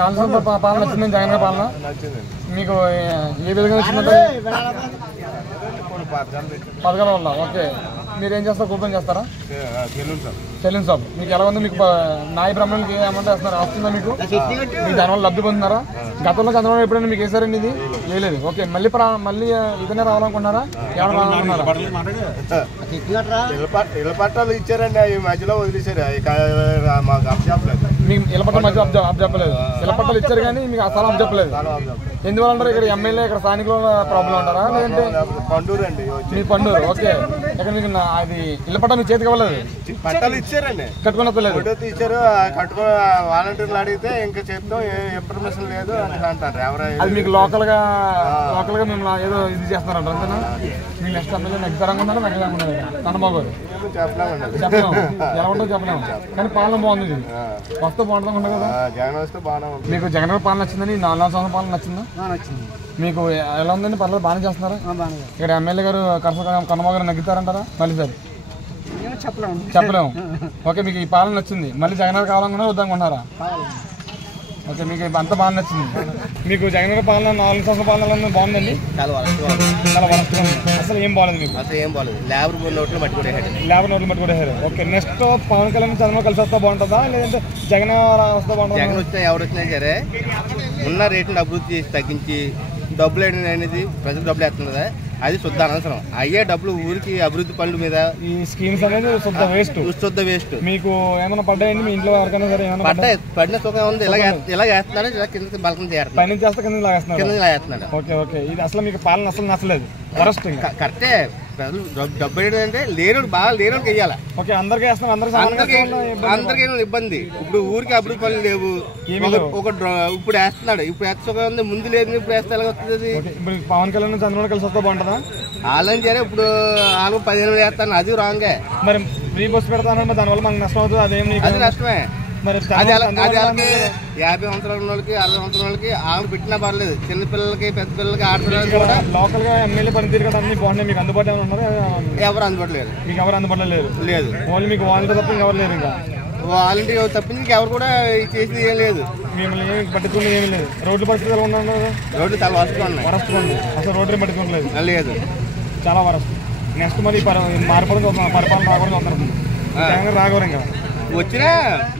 4 సంవత్సరాల పాలన నచ్చింది జగన్ గారి పాలన మీకు ఏ విధంగా నచ్చిందంటే పథకాల వల్ల ఓకే మీరు ఏం చేస్తారు కూపన్ చేస్తారా సెలూన్ షాప్ మీకు ఎలా ఉంది మీకు నాయ బ్రాహ్మణులకి ఏమంటే వేస్తున్నారు వస్తుందా మీకు దానివల్ల లబ్ధి పొందుతున్నారా గతంలో చంద్రబాబు ఎప్పుడైనా మీకు వేసారండి ఇది వేయలేదు ఓకే మళ్ళీ ఇదనే రావాలనుకుంటున్నారా ఎవరు రావాలనుకున్నారా ఇళ్ళ పట్టాలు ఇచ్చారండి అవి మధ్యలో వదిలేశారు మీకు ఇళ్ళ పట్టాలు మధ్య అప్ చెప్పలేదు ఇళ్ళ పట్టాలు ఇచ్చారు కానీ మీకు అసలు అప్ చెప్పలేదు ఎందువల్ల అంటారు ఇక్కడ ఎమ్మెల్యే ఇక్కడ స్థానికులు ప్రాబ్లం ఉంటారా లేదంటే పండూరు అండి మీ పండూరు ఓకే ఇక్కడ మీకు అది ఇళ్ళ పట్టా మీకు చేతికి ఇవ్వలేదు పట్టాలు ఇచ్చారండి కట్టుకున్నలేదు ఇచ్చారు కట్టుకో వాలంటీర్లు అడిగితే ఇంకా చెప్తాం ఇన్ఫర్మేషన్ లేదు అని అంటారు ఎవరైనా అది మీకు లోకల్ గా మేము ఏదో ఇది చేస్తున్నారంట అంతేనా మీ నెక్స్ట్ ఎమ్మెల్యే నెక్స్ట్ తరంగా ఉన్నారా నెక్స్ట్ తరంగా ఉన్నారు కన్నబాబు చెప్పలేము ఎలా ఉంటుందో చెప్పలేము కానీ పాలన బాగుంది వస్తే బాగుంటుంది కదా జగన్ వస్తే బాగానే ఉంది మీకు జగన్ పాలన నచ్చిందని 4 సంవత్సరాల పాలన నచ్చిందా నచ్చింది మీకు ఎలా ఉందండి పర్లేదు బాగానే చేస్తున్నారా ఇక్కడ ఎమ్మెల్యే గారు కన్నబాబు గారు నగ్గుతారంటారా మళ్ళీ సార్ చెప్పలేము ఓకే మీకు ఈ పాలన నచ్చింది మళ్ళీ జగన్ గారు కావాలనుకున్నారా వద్దనుకుంటున్నారా ఓకే మీకు అంత బాగా నచ్చింది మీకు జగన్ గారి పాలన 4 సంవత్సరాల పాలన బాగుందండి చాలా వరస్ట్గా ఉంది అసలు ఏం బాగాలేదు మీకు అసలు ఏం బాగాలేదు లేబర్ నోట్లు మట్టుకోలేరు ఓకే నెక్స్ట్ పవన్ కళ్యాణ్ చంద్రబాబు కలిసి వస్తే బాగుంటుందా లేదంటే జగన్ వస్తే బాగుంటుందా జగన్ వచ్చినా ఎవరు వచ్చినా సరే ఉన్న రేట్ని అభివృద్ధి చేసి తగ్గించి డబ్బులు అనేది ప్రజలు డబ్బులు వేస్తుంది అది శుద్ధ అనవసరం అయ్యే డబ్బులు ఊరికి అభివృద్ధి పనుల మీద ఈ స్కీమ్స్ అనేది శుద్ధ వేస్ట్ మీకు ఏమైనా పడ్డాయండి మీ ఇంట్లో ఎవరికైనా సరే పడిన సుఖం ఉంది ఇలా వేస్తున్నాడు ఇలా కింద బలకం చేస్తాడు పైన చేస్తే కింద లాగేస్తున్నాడు ఓకే ఓకే ఇది అసలు మీకు పాలన అసలు నచ్చలేదు వరస్ట్ కరెక్టే ప్రజలు డబ్బు అంటే లేనుడు బాగా లేనుడికి వెయ్యాలి ఓకే అందరికీ వేస్తాం అందరికీ ఇబ్బంది ఇప్పుడు ఊరికి అభివృద్ధి పనులు లేవు ఇప్పుడు వేస్తున్నాడు ఇప్పుడు వేస్తే ముందు లేదు ఇప్పుడు వేస్తే ఎలా వస్తుంది పవన్ కళ్యాణ్ చంద్రబాబు కలిసి వస్తే బాగుంటుందా వాళ్ళని సరే ఇప్పుడు వాళ్ళు 15 వేస్తాను అది రాంగే మరి ఫ్రీ బస్ పెడతాను దానివల్ల మనకు నష్టం అవుతుంది అది నష్టమే మరి అది 50 సంవత్సరాల వాళ్ళకి 60 సంవత్సరాల వాళ్ళకి వాళ్ళు పెట్టినా పర్లేదు చిన్నపిల్లలకి పెద్ద పిల్లలకి ఆడపిల్లలకి కూడా లోకల్ గా ఎమ్మెల్యే పనితీరు కూడా అన్ని బాగున్నాయి మీకు అందుబాటులో ఉన్నారు ఎవరు అందుబాటులో లేరు మీకు ఎవరు అందుబాటులో లేదు ఓన్లీ మీకు వాలంటీర్ తప్ప ఎవరు లేరు ఇంకా వాలంటీర్ తప్పించి ఎవరు కూడా చేసేది ఏం లేదు మిమ్మల్ని ఏమి పట్టుకుని ఏమి లేదు రోడ్ల పరిస్థితి ఎలా ఉన్నారు రోడ్లు చాలా వరస్ట్గా ఉన్నాయి అసలు రోడ్డు పట్టుకోలేదు లేదు చాలా వరస్ట్ నెక్స్ట్ మరి మారిపోవడం చూస్తున్నాం పరిపాలన రాకూడదు చూస్తున్నారు రాకూడదు ఇంకా వచ్చినా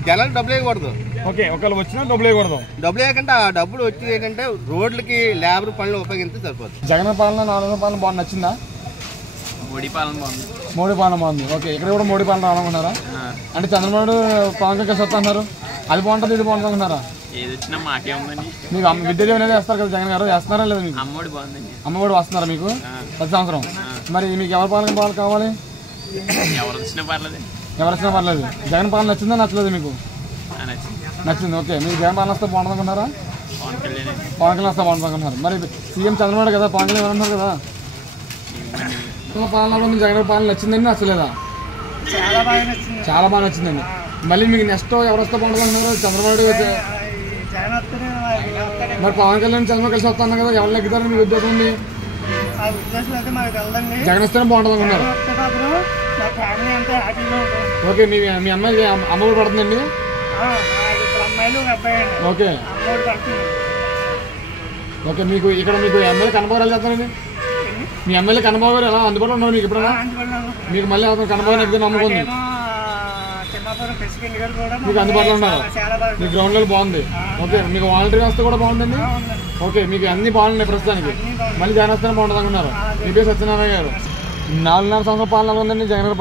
జనాలు డబ్బులు వేయకూడదు ఓకే ఒకవేళ వచ్చినా డబ్బులు వేయకూడదు డబ్బులు వేయకంటే ఆ డబ్బులు వచ్చి ఏంటంటే రోడ్లకి లేబర్ పనులు ఉపయోగిస్తే సరిపోతుంది జగన్ పాలన 4 పాలన బాగా నచ్చిందా మోడీ పాలన బాగుంది ఓకే ఇక్కడ కూడా మోడీ పాలన రావాలనుకున్నారా అంటే చంద్రబాబు పవన్ కళ్యాణ్ వస్తా అన్నారు అది బాగుంటుంది ఇది బాగుంటుంది అనుకున్నారా మీకు విద్య అనేది వేస్తారు కదా జగన్ గారు వేస్తున్నారా లేదా మీకు అమ్మఒడి వస్తున్నారా మీకు ప్రతి సంవత్సరం మరి మీకు ఎవరి పాలన కావాలి ఎవరు వచ్చినా పర్లేదు జగన్ పాలన నచ్చిందా నచ్చలేదు మీకు నచ్చింది ఓకే మీకు జగన్ పాలన వస్తే బాగుంటుంది అనుకున్నారా పవన్ కళ్యాణ్ వస్తే బాగుంటుంది అనుకున్నారు మరి సీఎం చంద్రబాబు కదా పవన్ కళ్యాణ్ అన్నారు కదా పాలనలో మీకు జగన్ పాలన నచ్చిందండి నచ్చలేదా చాలా బాగా నచ్చిందండి మళ్ళీ మీకు నెక్స్ట్ ఎవరు వస్తే బాగుంటుంది అంటున్నారు చంద్రబాబు మరి పవన్ కళ్యాణ్ చంద్రబాబు కలిసి వస్తా అన్నారు కదా ఎవరు నెగ్గుతారని మీకు ఉద్దేశం ఉంది జగన్ వస్తేనే బాగుంటుంది అనుకున్నారు ఓకే మీ అమ్మాయికి అమ్మఒడి పడుతుందండి ఓకే ఓకే మీకు ఇక్కడ మీకు ఎమ్మెల్యే కన్నబాబు గారు చేస్తారండి మీ ఎమ్మెల్యే కన్నబాబు గారు ఎలా అందుబాటులో ఉన్నారు మీకు ఎప్పుడైనా మీకు మళ్ళీ కన్నబాబు నెగ్గుతారు నమ్ముకుంది మీకు అందుబాటులో ఉన్నారు మీ గ్రౌండ్ లెవెల్ బాగుంది ఓకే మీకు వాలంటీర్ వ్యవస్థ కూడా బాగుందండి ఓకే మీకు అన్ని బాగున్నాయి ప్రస్తుతానికి మళ్ళీ జగన్ వస్తేనే బాగుంటుంది అనుకున్నారు ఈపీ సత్యనారాయణ గారు 4 సంవత్సరాల పాలన ఉందండి జగన్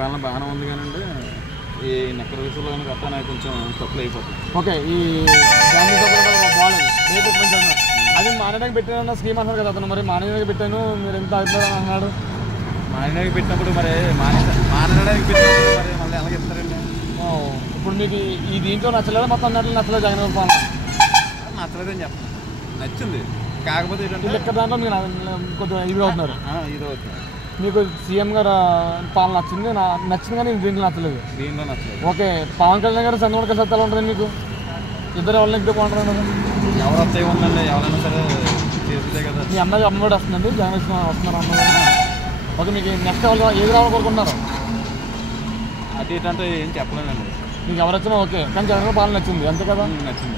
పాలన బాగానే ఉంది కానీ ఈ నెక్కర విషయంలో కట్టాను కొంచెం తప్పులు అయిపోతుంది ఓకే ఈ ఫ్యామిలీ సపోర్ట్ బాగాలేదు రేపు కొంచెం అది మానేడానికి పెట్టానన్న స్కీమ్ అన్నారు కదా అతను మరి మానేడానికి పెట్టాను మీరు ఎంత అభిప్రాయం అన్నాడు మానేడానికి పెట్టినప్పుడు మరి మానేడానికి పెట్టినప్పుడు మరి మళ్ళీ ఎలాగ ఇస్తారండి ఇప్పుడు మీకు ఈ దీంట్లో నచ్చలేదా మొత్తం అన్నట్లు నచ్చలేదు జగన్ పాలన నచ్చలేదని చెప్పండి నచ్చింది కాకపోతే లెక్క దాంట్లో మీరు కొద్దిగా ఇది అవుతున్నారు మీకు సీఎం గారు పాలన నచ్చింది కానీ దీంట్లో నచ్చలేదు ఓకే పవన్ కళ్యాణ్ గారు చంద్రబాబు కలిసి ఎలా ఉంటుంది మీకు ఇద్దరు ఎవరిని ఎక్కితే బాగుంటుంది ఎవరు వస్తే ఉందండి ఎవరైనా సరే చేస్తే కదా మీ అమ్మాయి అమ్మఒడి వస్తుందండి జగన్ వస్తున్నారు అమ్మాయి ఓకే మీకు నెక్స్ట్ ఏది రావాలి కోరుకుంటున్నారు అటు ఇటు అంటే ఏం చెప్పలేనండి మీకు ఎవరు వచ్చినా ఓకే, కానీ జగన్ గారి పాలన నచ్చింది అంతే కదా. నచ్చింది.